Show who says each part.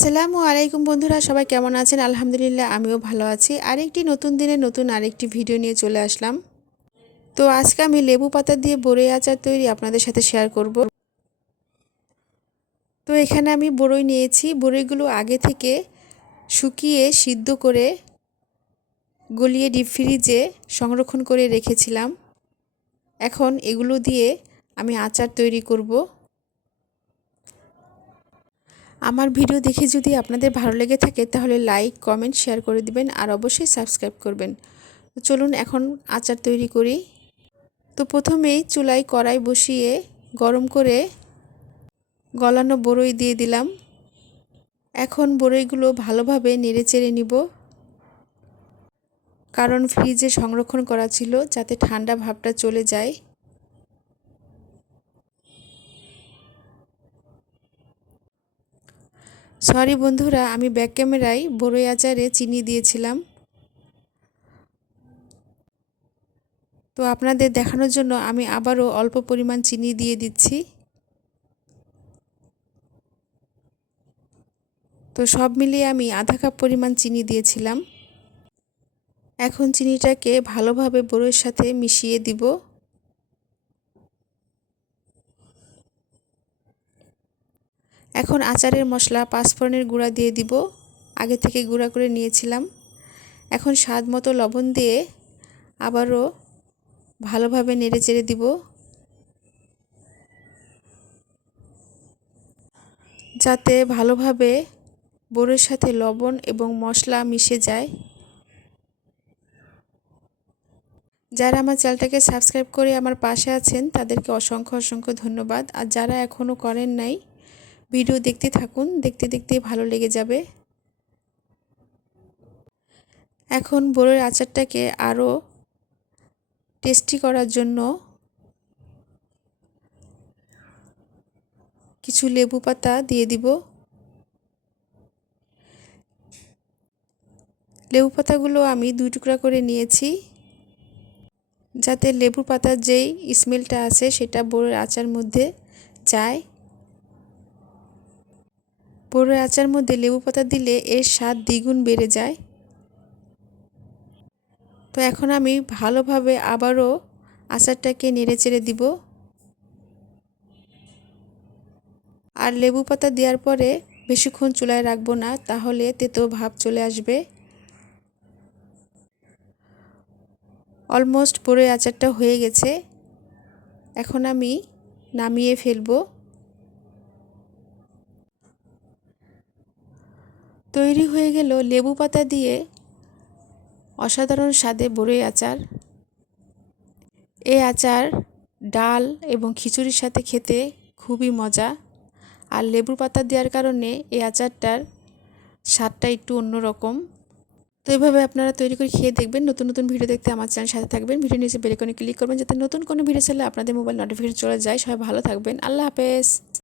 Speaker 1: আসসালামু আলাইকুম বন্ধুরা, সবাই কেমন আছেন? আলহামদুলিল্লাহ, আমিও ভালো আছি। আরেকটি নতুন দিনে নতুন আরেকটি ভিডিও নিয়ে চলে আসলাম। তো আজকে আমি লেবু পাতা দিয়ে বড়ই আচার তৈরি আপনাদের সাথে শেয়ার করব। তো এখানে আমি বড়ই নিয়েছি। বড়ইগুলো আগে থেকে শুকিয়ে সিদ্ধ করে গলিয়ে ডিপ ফ্রিজে সংরক্ষণ করে রেখেছিলাম। এখন এগুলো দিয়ে আমি আচার তৈরি করব। আমার ভিডিও দেখে যদি আপনাদের ভালো লেগে থাকে, তাহলে লাইক, কমেন্ট, শেয়ার করে দিবেন আর অবশ্যই সাবস্ক্রাইব করবেন। চলুন এখন আচার তৈরি করি। তো প্রথমেই চুলায় কড়াই বসিয়ে গরম করে গলানো বড়ই দিয়ে দিলাম। এখন বড়ইগুলো ভালোভাবে নেড়ে চেড়ে নিব। কারণ ফ্রিজে সংরক্ষণ করা ছিল যাতে ঠান্ডা ভাবটা চলে যায়। সরি বন্ধুরা, আমি ব্যাক ক্যামেরায় বড়ই আচারে চিনি দিয়েছিলাম। তো আপনাদের দেখানোর জন্য আমি আবারও অল্প পরিমাণ চিনি দিয়ে দিচ্ছি। তো সব মিলিয়ে আমি আধা কাপ পরিমাণ চিনি দিয়েছিলাম। এখন চিনিটাকে ভালোভাবে বড়ইয়ের সাথে মিশিয়ে দিব। এখন আচারের মশলা, পাঁচফোড়নের গুঁড়া দিয়ে দিব। আগে থেকে গুঁড়া করে নিয়েছিলাম। এখন স্বাদ মতো লবণ দিয়ে আবারও ভালোভাবে নেড়ে চেড়ে দিব। যাতে ভালোভাবে বড়ের সাথে লবণ এবং মশলা মিশে যায়। যারা আমার চ্যানেলটাকে সাবস্ক্রাইব করে আমার পাশে আছেন, তাদেরকে অসংখ্য অসংখ্য ধন্যবাদ। আর যারা এখনও করেন নাই ভিডিও দেখতে থাকুন, দেখতে দেখতে ভালো লেগে যাবে। এখন বড়ের আচারটাকে আরও টেস্টি করার জন্য কিছু লেবু পাতা দিয়ে দিব। লেবু পাতাগুলো আমি দুই টুকরা করে নিয়েছি। যাতে লেবু পাতার যেই স্মেলটা আছে, সেটা বড়ের আচার মধ্যে যায়। বড়ের আচার মধ্যে লেবু পাতা দিলে এর স্বাদ দ্বিগুণ বেড়ে যায়। তো এখন আমি ভালোভাবে আবারও আচারটাকে নেড়ে চেড়ে দিব। আর লেবু পাতা দেওয়ার পরে বেশিক্ষণ চুলায় রাখব না, তাহলে তেতো ভাব চলে আসবে। অলমোস্ট পুরো আচারটা হয়ে গেছে। এখন আমি নামিয়ে ফেলব। তৈরি হয়ে গেল লেবু পাতা দিয়ে অসাধারণ স্বাদে বড়ই আচার। এই আচার, ডাল এবং খিচুড়ির সাথে খেতে খুবই মজা। আর লেবু পাতা দেওয়ার কারণে এই আচারটার স্বাদটা একটু অন্যরকম। তো এইভাবে আপনারা তৈরি করে খেয়ে দেখবেন। নতুন নতুন ভিডিও দেখতে আমার চ্যানেল সাথে থাকবেন। ভিডিও নিচে বেলেকনে ক্লিক করবেন যাতে নতুন কোনো ভিডিও চাইলে আপনাদের মোবাইল নোটিফিকেশন চলে যায়। সবাই ভালো থাকবেন। আল্লাহ হাফেজ।